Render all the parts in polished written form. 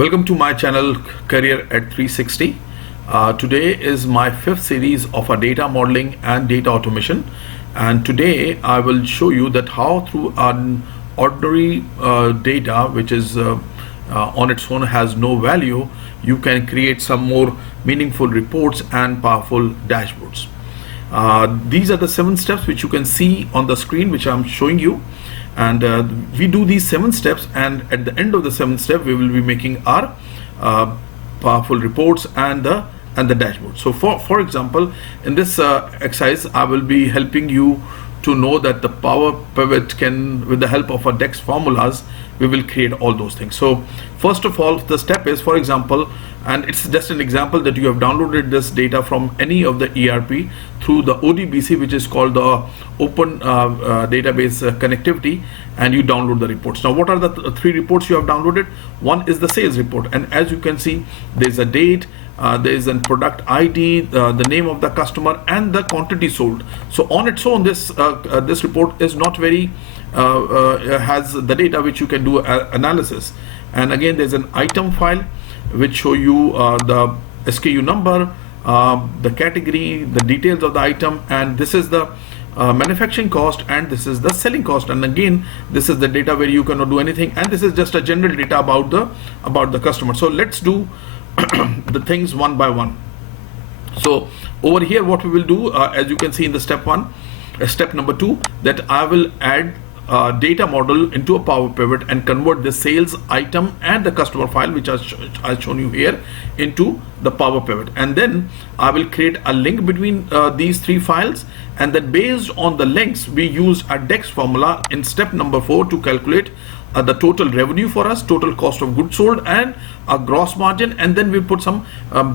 Welcome to my channel Career at 360. Today is my fifth series of a data modeling and data automation, and today I will show you that how through an ordinary data which is on its own has no value, you can create some more meaningful reports and powerful dashboards. These are the 7 steps which you can see on the screen which I'm showing you, and we do these 7 steps, and at the end of the 7th step we will be making our powerful reports and the dashboard. So for example, in this exercise I will be helping you to know that the Power Pivot can, with the help of our DAX formulas, we will create all those things. So first of all, the step is, for example, and it's just an example that you have downloaded this data from any of the ERP through the ODBC, which is called the Open Database Connectivity, and you download the reports. Now, what are the 3 reports you have downloaded? One is the sales report, and as you can see, there's a date, there is a product ID, the name of the customer, and the quantity sold. So on its own, this report is not very has the data which you can do analysis. And again, there's an item file which show you the SKU number, the category, the details of the item, and this is the manufacturing cost, and this is the selling cost. And again, this is the data where you cannot do anything, and this is just a general data about the customer. So let's do the things one by one. So over here, what we will do, as you can see in the step number 2, that I will add data model into a Power Pivot and convert the sales item and the customer file, which I've shown you here, into the Power Pivot. And then I will create a link between these 3 files, and then based on the links we use a DAX formula in step number 4 to calculate the total revenue for us, total cost of goods sold, and a gross margin, and then we put some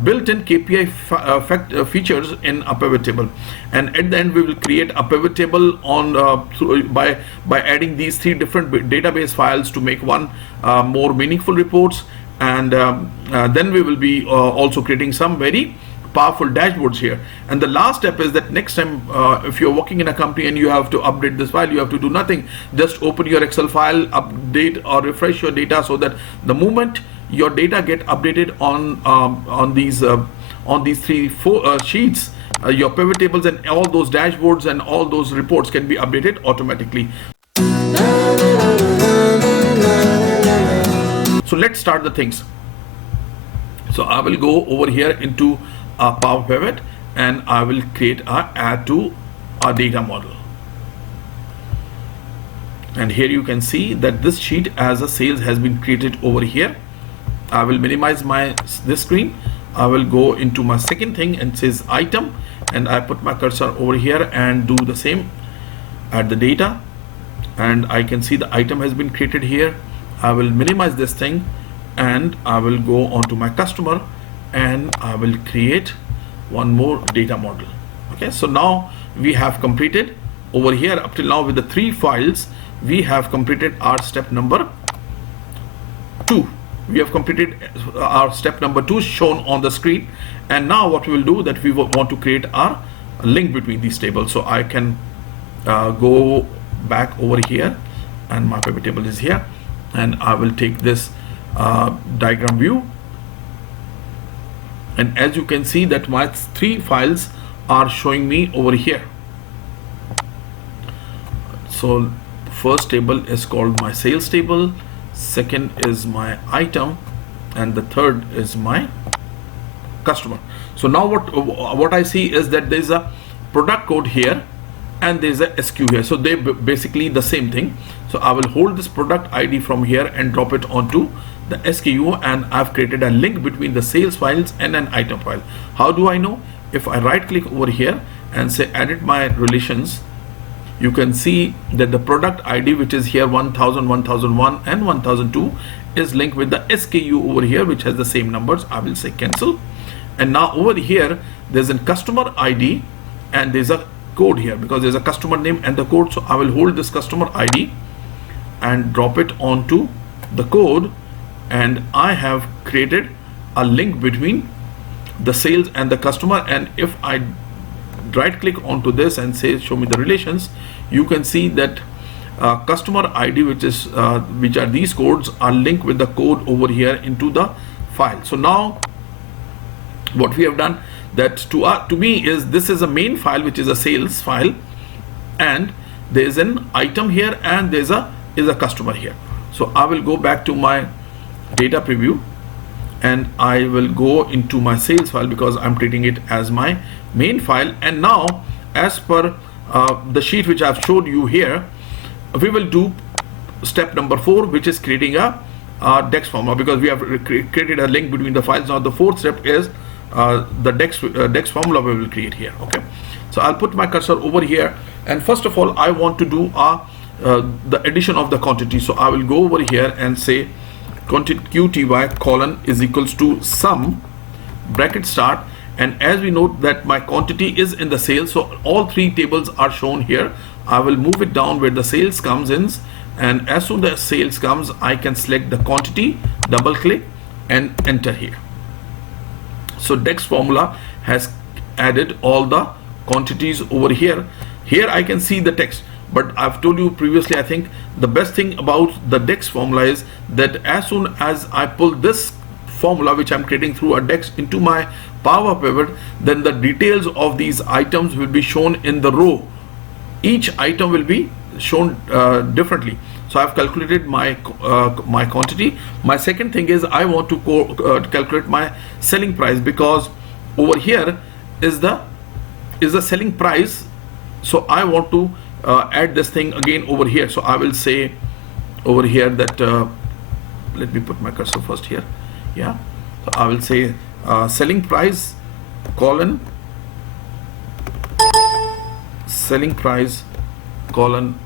built-in KPI features in a pivot table. And at the end we will create a pivot table on by adding these 3 different database files to make one more meaningful reports, and then we will be also creating some very powerful dashboards here. And the last step is that next time if you're working in a company and you have to update this file, you have to do nothing, just open your Excel file, update or refresh your data, so that the moment your data get updated on these 4 sheets, your pivot tables and all those dashboards and all those reports can be updated automatically. So let's start the things. So I will go over here into a Power Pivot, and I will create a add to a data model. And here you can see that this sheet as a sales has been created over here. I will minimize this screen. I will go into my second thing and says item, and I put my cursor over here and do the same, add the data, and I can see the item has been created here. I will minimize this thing, and I will go on to my customer, and I will create one more data model. Okay, so now we have completed over here up till now with the 3 files. We have completed our step number 2. We have completed our step number 2 shown on the screen, and now what we will do, that we will want to create our link between these tables. So I can go back over here, and my pivot table is here, and I will take this diagram view, and as you can see that my 3 files are showing me over here. So first table is called my sales table, second is my item, and the third is my customer. So now what I see is that there's a product code here and there's a SKU here, so they basically the same thing. So I will hold this product ID from here and drop it onto the SKU, and I've created a link between the sales files and an item file. How do I know? If I right click over here and say edit my relations, you can see that the product ID, which is here 1000, 1001 and 1002, is linked with the SKU over here, which has the same numbers. I will say cancel, and now over here there's a customer ID and there's a code here because there's a customer name and the code. So I will hold this customer ID and drop it onto the code, and I have created a link between the sales and the customer. And if I right click onto this and say show me the relations, you can see that customer ID, which are these codes, are linked with the code over here into the file. So now what we have done, that to me is, this is a main file which is a sales file, and there is an item here and there is a customer here. So I will go back to my data preview and I will go into my sales file because I'm treating it as my main file. And now, as per the sheet which I've showed you here, we will do step number 4, which is creating a DAX formula, because we have created a link between the files. Now the fourth step is the DAX formula we will create here. Okay, so I'll put my cursor over here, and first of all I want to do the addition of the quantity. So I will go over here and say QTY colon is equals to sum bracket start, and as we note that my quantity is in the sales, so all 3 tables are shown here. I will move it down where the sales comes in, and as soon as sales comes, I can select the quantity, double click and enter here. So DAX formula has added all the quantities over here. Here I can see the text, but I've told you previously, I think the best thing about the DAX formula is that as soon as I pull this formula which I'm creating through a DAX into my Power Pivot, then the details of these items will be shown in the row. Each item will be shown differently. So I've calculated my my quantity. My second thing is I want to calculate my selling price, because over here is the selling price. So I want to add this thing again over here. So I will say over here that let me put my cursor first here. Yeah, so I will say selling price colon selling price colon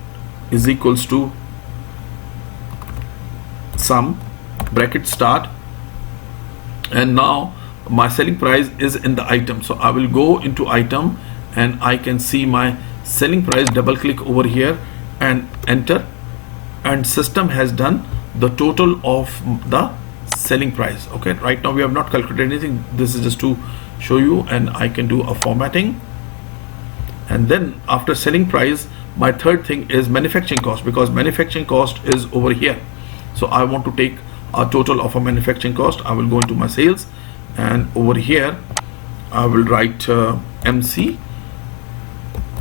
is equals to sum bracket start, and now my selling price is in the item. So I will go into item and I can see my selling price, double click over here and enter, and system has done the total of the selling price. Okay, right now we have not calculated anything. This is just to show you, and I can do a formatting. And then after selling price, my third thing is manufacturing cost, because manufacturing cost is over here. So I want to take a total of a manufacturing cost. I will go into my sales, and over here I will write MC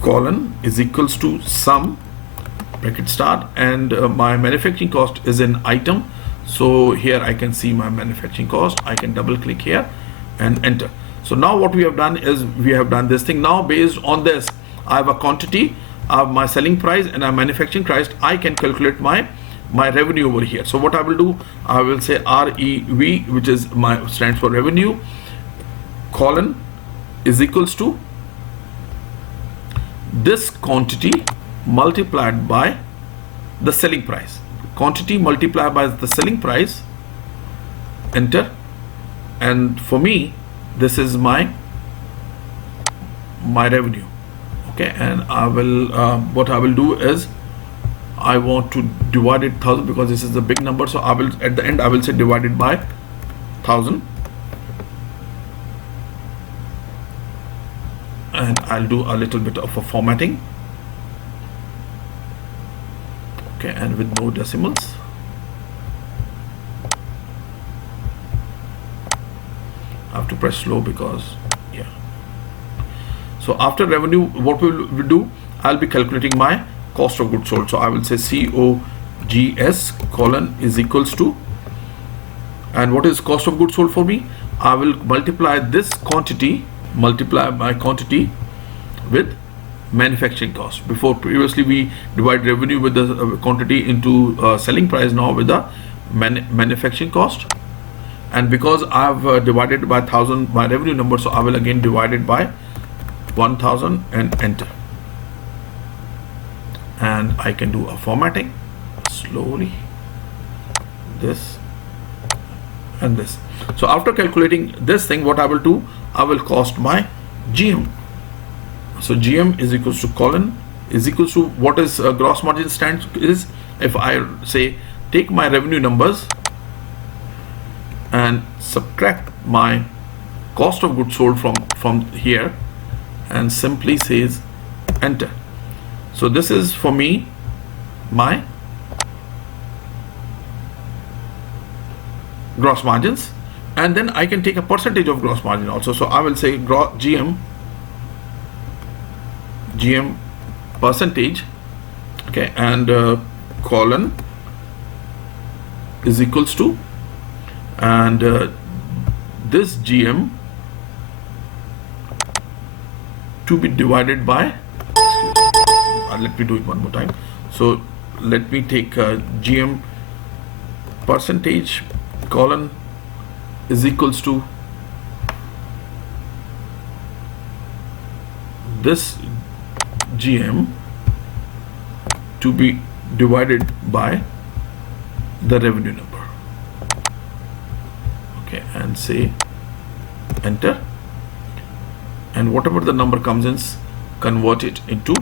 colon is equals to sum bracket start, and my manufacturing cost is an item. So here I can see my manufacturing cost. I can double click here and enter. So now what we have done is we have done this thing. Now based on this, I have a quantity, I have my selling price and a manufacturing price. I can calculate my revenue over here. So what I will do, I will say REV, which is stands for revenue, colon is equals to this quantity multiplied by the selling price. Quantity multiplied by the selling price, enter, and for me this is my revenue. Okay, and I will what I will do is I want to divide it 1000, because this is a big number. So I will, at the end I will say divided by 1000, and I'll do a little bit of a formatting. Okay, and with no decimals. I have to press slow because yeah. So after revenue, what we will do, I'll be calculating my cost of goods sold. So I will say COGS colon is equals to, and what is cost of goods sold for me? I will multiply this quantity, multiply my quantity with manufacturing cost. Before, previously we divide revenue with the quantity into selling price, now with the manufacturing cost. And because I have divided by 1000 my revenue number, so I will again divide it by 1000 and enter. And I can do a formatting slowly, this and this. So after calculating this thing, what I will do, I will cost my GM. So GM is equals to colon is equals to what is gross margin stands is, if I say take my revenue numbers and subtract my cost of goods sold from here, and simply says enter. So this is for me my gross margins, and then I can take a percentage of gross margin also. So I will say GM percentage, okay, and colon is equals to, and this GM to be divided by, let me do it one more time. So let me take GM percentage colon is equals to this GM to be divided by the revenue number, okay, and say enter, and whatever the number comes in, convert it into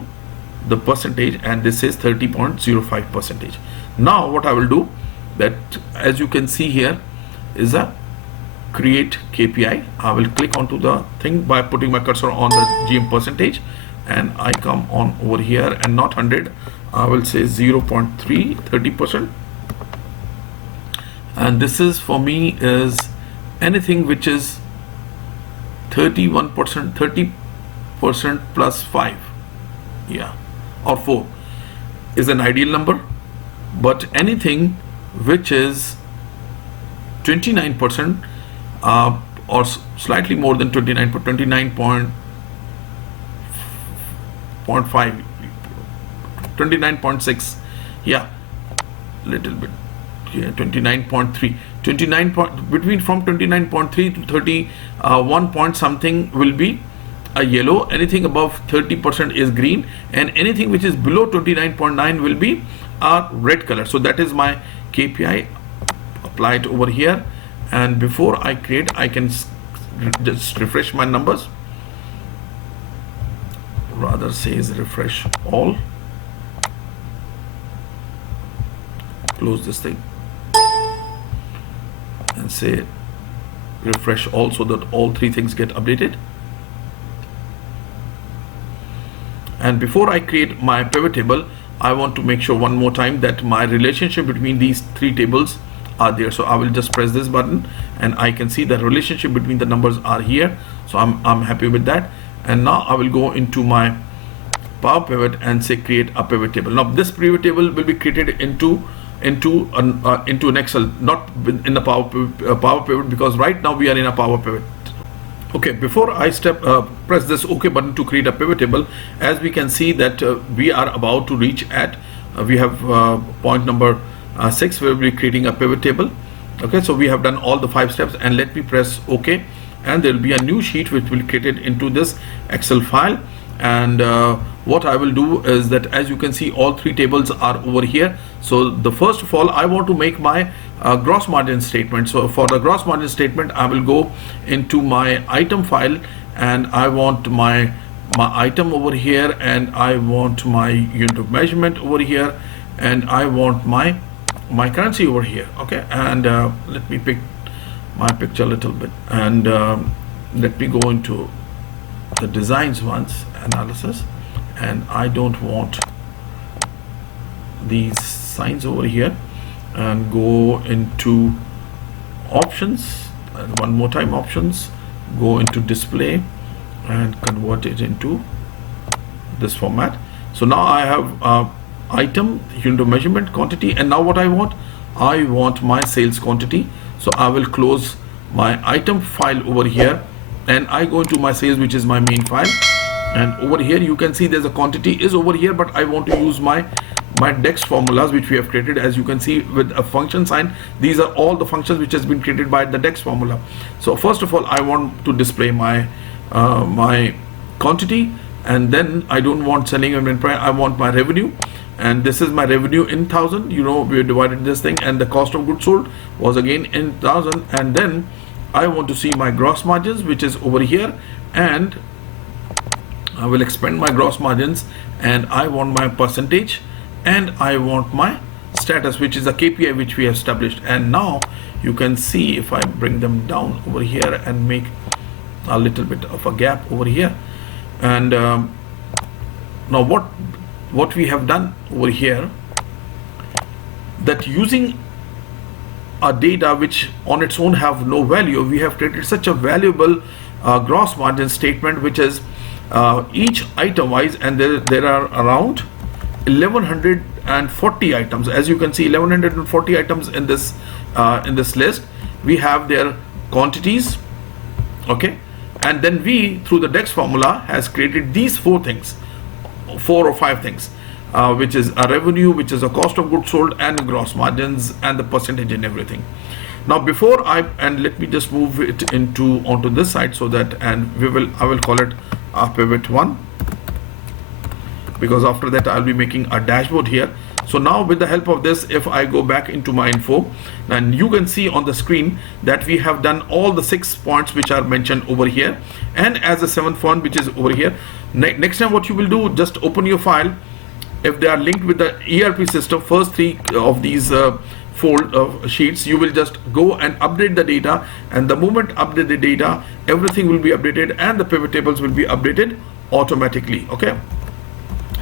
the percentage, and this is 30.05 percentage. Now what I will do, that as you can see here is a create KPI. I will click onto the thing by putting my cursor on the GM percentage, and I come on over here, and not 100, I will say 0.3, 30%, and this is for me is anything which is 31%, 30% plus 5, yeah, or 4 is an ideal number, but anything which is 29% or slightly more than 29, 29.5, 29.6, yeah, little bit, yeah, 29.3, 29 point, between from 29.3 to 31 point something will be a yellow, anything above 30% is green, and anything which is below 29.9 will be a red color. So that is my KPI. Apply it over here, and before I create, I can just refresh my numbers, rather says refresh all, close this thing and say refresh all, so that all three things get updated. And before I create my pivot table, I want to make sure one more time that my relationship between these three tables are there. So I will just press this button, and I can see the relationship between the numbers are here. So I'm happy with that. And now I will go into my Power Pivot and say create a pivot table. Now this pivot table will be created into an Excel, not in the Power Pivot, because right now we are in a Power Pivot. Okay, before I press this OK button to create a pivot table, as we can see that we are about to reach at, we have point number 6, where we'll be creating a pivot table. Okay, so we have done all the 5 steps, and let me press OK, and there will be a new sheet which will be created into this Excel file. And what I will do is that, as you can see, all 3 tables are over here. So the first of all, I want to make my gross margin statement. So for the gross margin statement, I will go into my item file, and I want my item over here, and I want my unit of measurement over here, and I want my currency over here. Okay, and let me pick my picture a little bit, and let me go into the designs ones, analysis, and I don't want these signs over here, and go into options, and one more time options, go into display and convert it into this format. So now I have item, unit of measurement, quantity, and now what I want my sales quantity. So I will close my item file over here, and I go into my sales, which is my main file, and over here you can see there's a quantity is over here, but I want to use my DAX formulas which we have created. As you can see with a function sign, these are all the functions which has been created by the DAX formula. So first of all, I want to display my my quantity, and then I don't want selling inventory, I want my revenue, and this is my revenue in 1000. You know, we divided this thing, and the cost of goods sold was again in 1000, and then I want to see my gross margins, which is over here, and I will expand my gross margins, and I want my percentage, and I want my status, which is a KPI which we have established. And now you can see, if I bring them down over here and make a little bit of a gap over here, and now what we have done over here that using a data which on its own have no value, we have created such a valuable gross margin statement, which is each item wise, and there are around 1140 items. As you can see, 1140 items in this list. We have their quantities, okay, and then we, through the DAX formula, has created these four or five things, which is a revenue, which is a cost of goods sold, and gross margins, and the percentage and everything. Now before let me just move it onto this side, so that, and I will call it a pivot 1, because after that I'll be making a dashboard here. So now with the help of this, if I go back into my info, and you can see on the screen that we have done all the 6 points which are mentioned over here, and as a 7th one which is over here. Next time what you will do, just open your file. If they are linked with the ERP system, first 3 of these sheets, you will just go and update the data, and the moment update the data, everything will be updated and the pivot tables will be updated automatically. Okay,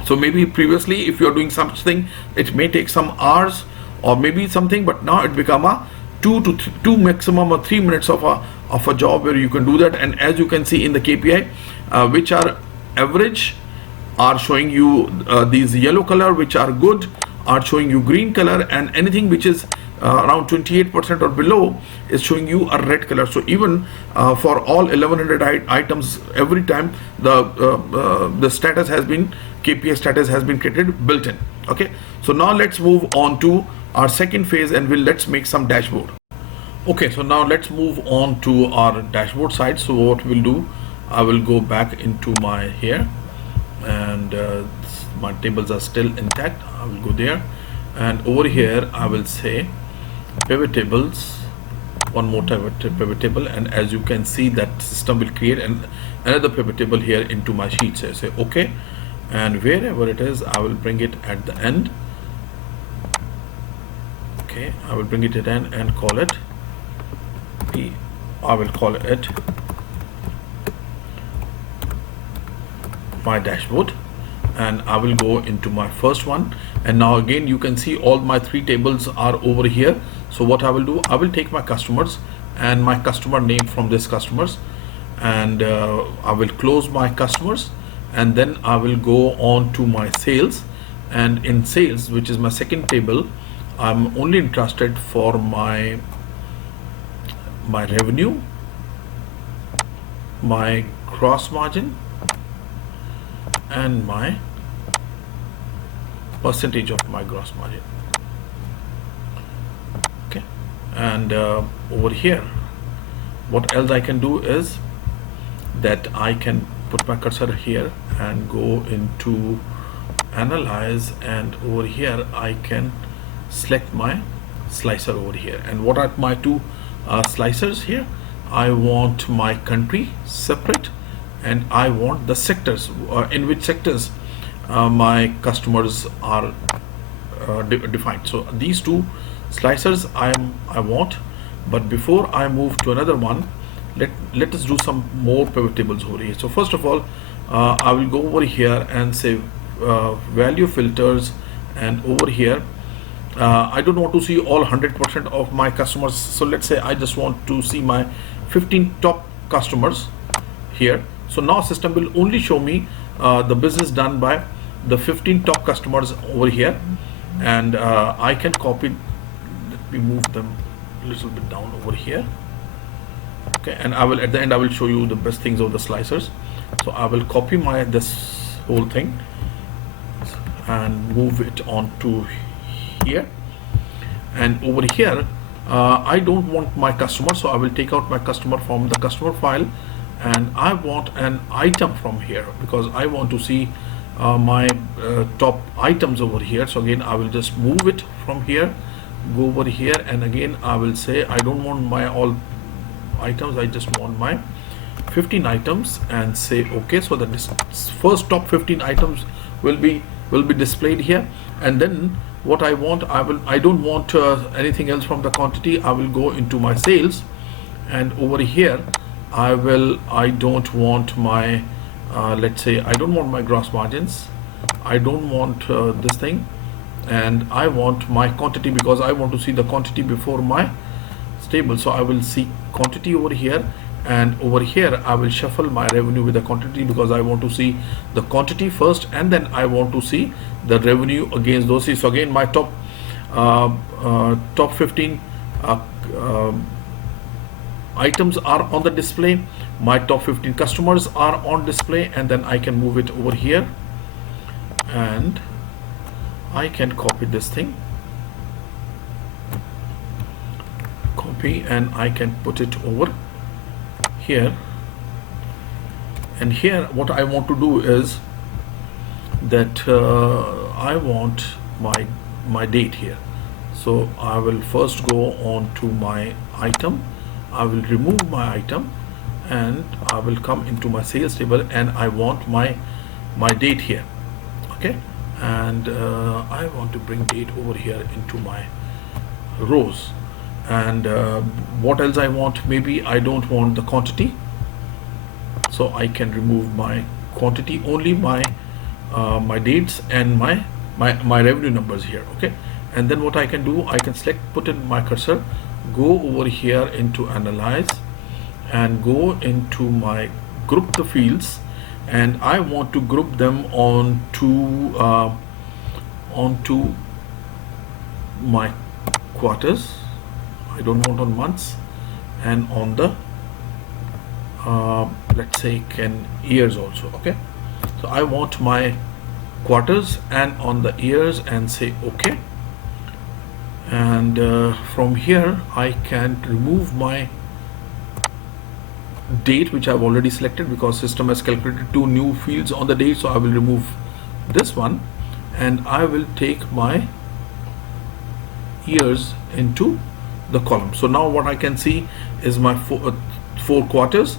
so maybe previously if you are doing something, it may take some hours or maybe something, but now it become a 2 maximum or 3 minutes of a job where you can do that. And as you can see in the KPI, which are average, are showing you these yellow color, which are good, are showing you green color, and anything which is around 28% or below is showing you a red color. So even for all 1100 items, every time the status has been, KPI status has been created built in. Okay, so now let's move on to our second phase, and let's make some dashboard. Okay, so now let's move on to our dashboard side. So what we'll do, I will go back into my here, and my tables are still intact. I will go there, and over here I will say pivot tables, one more pivot table, and as you can see that system will create another pivot table here into my sheet. So I say okay, and wherever it is, I will bring it at the end. Okay, I will bring it at end and call it my dashboard, and I will go into my first one. And now again you can see all my 3 tables are over here. So what I will do, I will take my customers and my customer name from this customers, and I will close my customers, and then I will go on to my sales. And in sales, which is my second table, I'm only interested for my revenue, my gross margin, and my percentage of my gross margin. Okay, and over here what else I can do is that I can put my cursor here and go into analyze, and over here I can select my slicer over here. And what are my 2 slicers here? I want my country separate, and I want the sectors, in which sectors my customers are defined. So these 2 slicers I want. But before I move to another one, let us do some more pivot tables over here. So first of all, I will go over here and say value filters, and over here I don't want to see all 100% of my customers. So let's say I just want to see my 15 top customers here. So now system will only show me the business done by the 15 top customers over here, and I can copy. Let me move them a little bit down over here. Okay, and I will at the end I will show you the best things of the slicers. So I will copy this whole thing and move it on to here, and over here I don't want my customer, so I will take out my customer from the customer file, and I want an item from here because I want to see my top items over here. So again I will just move it from here, go over here, and again I will say I don't want my all items, I just want my 15 items, and say okay. So that this first top 15 items will be displayed here. And then what I want, I don't want anything else from the quantity. I will go into my sales, and over here I don't want my let's say I don't want my gross margins, I don't want this thing, and I want my quantity because I want to see the quantity before my table. So I will see quantity over here, and over here I will shuffle my revenue with the quantity because I want to see the quantity first, and then I want to see the revenue against those. So again, my top 15 items are on the display, my top 15 customers are on display, and then I can move it over here and I can copy this thing, copy, and I can put it over here. And here what I want to do is that I want my date here. So I will first go on to my item, I will remove my item, and I will come into my sales table, and I want my date here. Okay, and I want to bring date over here into my rows. And what else I want? Maybe I don't want the quantity, so I can remove my quantity, only my dates and my revenue numbers here. Okay, and then what I can do, I can select, put in my cursor, go over here into analyze, and go into my group the fields, and I want to group them onto my quarters. I don't want on months, and on the let's say years also. Okay, so I want my quarters and on the years, and say okay. And from here I can remove my date, which I've already selected because system has calculated 2 new fields on the date. So I will remove this one, and I will take my years into the column. So now what I can see is my four quarters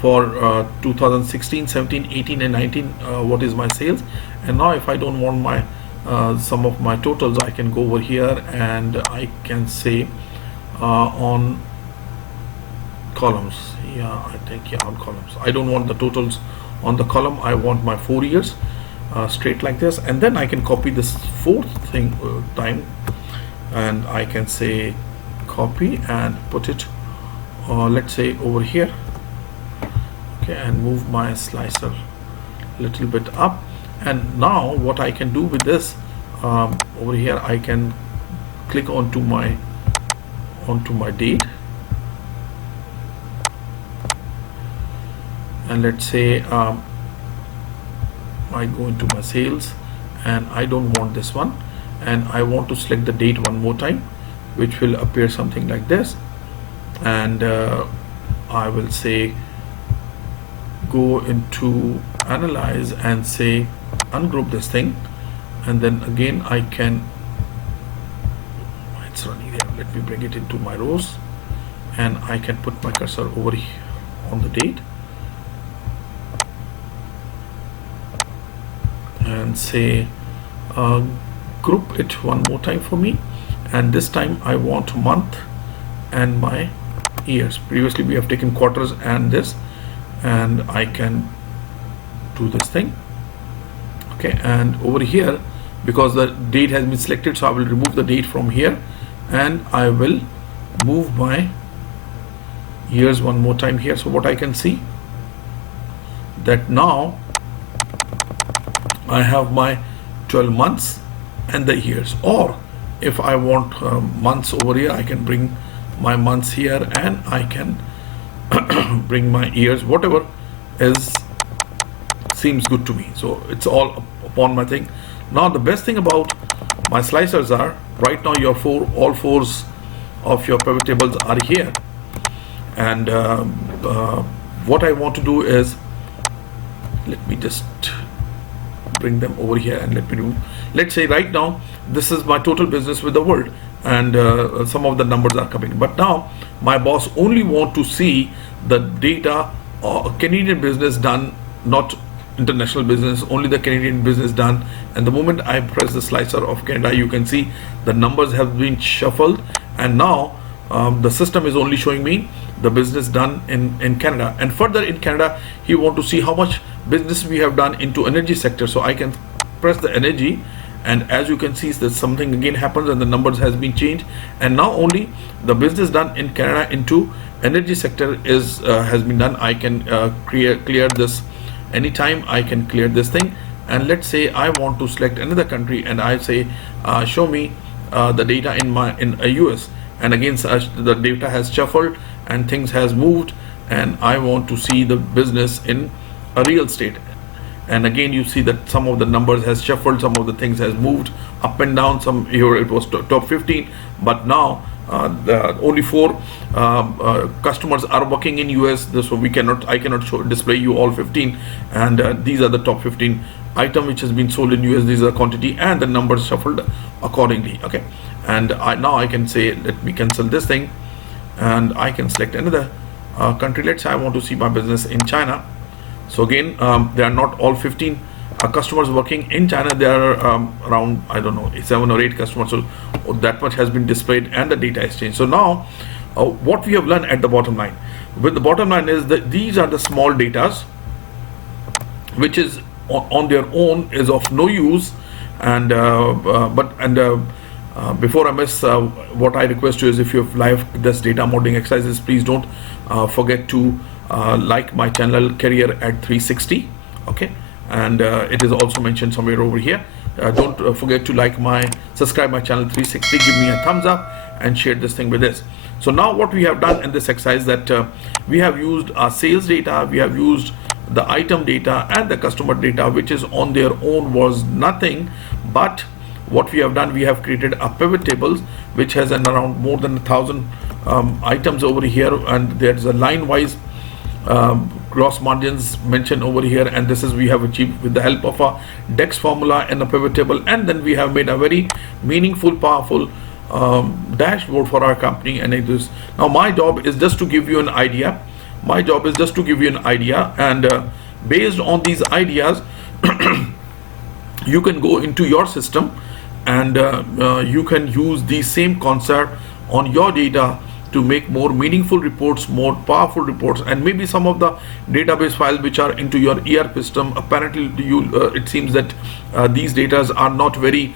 for 2016, 17, 18 and 19, what is my sales. And now if I don't want my some of my totals, I can go over here and I can say on columns. Yeah, I think, yeah, on columns. I don't want the totals on the column, I want my 4 years straight like this. And then I can copy this fourth thing time, and I can say copy and put it let's say over here. Okay, and move my slicer a little bit up. And now what I can do with this, over here I can click onto my date, and let's say I go into my sales, and I don't want this one, and I want to select the date one more time, which will appear something like this. And I will say go into analyze and say ungroup this thing, and then again I can, it's running there, let me bring it into my rows, and I can put my cursor over here on the date and say group it one more time for me, and this time I want month and my years. Previously we have taken quarters and this, and I can do this thing. Okay, and over here, because the date has been selected, so I will remove the date from here, and I will move my years one more time here. So what I can see, that now I have my 12 months and the years. Or if I want months over here, I can bring my months here, and I can bring my years, whatever is seems good to me. So it's all upon my thing. Now the best thing about my slicers are, right now your all fours of your pivot tables are here, and what I want to do is, let me just bring them over here, and let me do, let's say right now this is my total business with the world, and some of the numbers are coming, but now my boss only want to see the data Canadian business done, not international business, only the Canadian business done. And the moment I press the slicer of Canada, you can see the numbers have been shuffled, and now the system is only showing me the business done in Canada. And further in Canada, he want to see how much business we have done into energy sector. So I can press the energy, and as you can see that something again happens and the numbers has been changed, and now only the business done in Canada into energy sector is has been done. I can clear this anytime. I can clear this thing, and let's say I want to select another country and I say show me the data in a US, and again the data has shuffled and things has moved, and I want to see the business in a real estate, and again you see that some of the numbers has shuffled, some of the things has moved up and down. Some here it was top 15, but now only 4 customers are working in US, so I cannot display you all 15, and these are the top 15 item which has been sold in US. These are quantity and the numbers shuffled accordingly. Okay, and now I can say let me cancel this thing, and I can select another country. Let's say I want to see my business in China. So again, they are not all 15 customers working in China. There are around, I don't know, 7 or 8 customers, so that much has been displayed and the data is changed. So now what we have learned at the bottom line, with the bottom line is that these are the small datas which is on their own is of no use, and before I miss, what I request you is, if you have liked this data modeling exercises, please don't forget to like my channel Career at 360. Okay, and it is also mentioned somewhere over here. Don't forget to subscribe my channel 360, give me a thumbs up and share this thing with us. So now what we have done in this exercise, that we have used our sales data, we have used the item data and the customer data, which is on their own was nothing, but what we have done, we have created a pivot tables which has around more than 1,000 items over here, and there's a line wise gross margins mentioned over here, and this is we have achieved with the help of a DAX formula and a pivot table, and then we have made a very meaningful, powerful dashboard for our company. And it is now my job is just to give you an idea. And based on these ideas you can go into your system and you can use the same concept on your data to make more meaningful reports, more powerful reports, and maybe some of the database files which are into your ERP system. Apparently it seems that these data are not very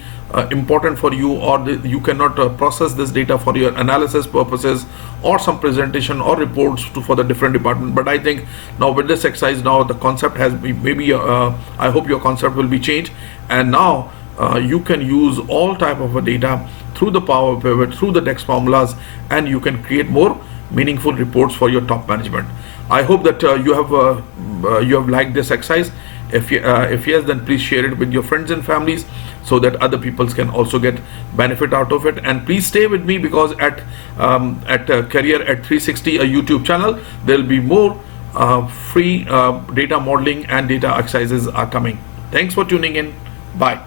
important for you, or you cannot process this data for your analysis purposes or some presentation or reports for the different department. But I think now with this exercise, now the concept has maybe I hope your concept will be changed, and now you can use all type of data through the Power Pivot, through the DAX formulas, and you can create more meaningful reports for your top management. I hope that you have liked this exercise. If yes, then please share it with your friends and families so that other people can also get benefit out of it. And please stay with me, because at Career at 360, a YouTube channel, there will be more free data modeling and data exercises are coming. Thanks for tuning in. Bye.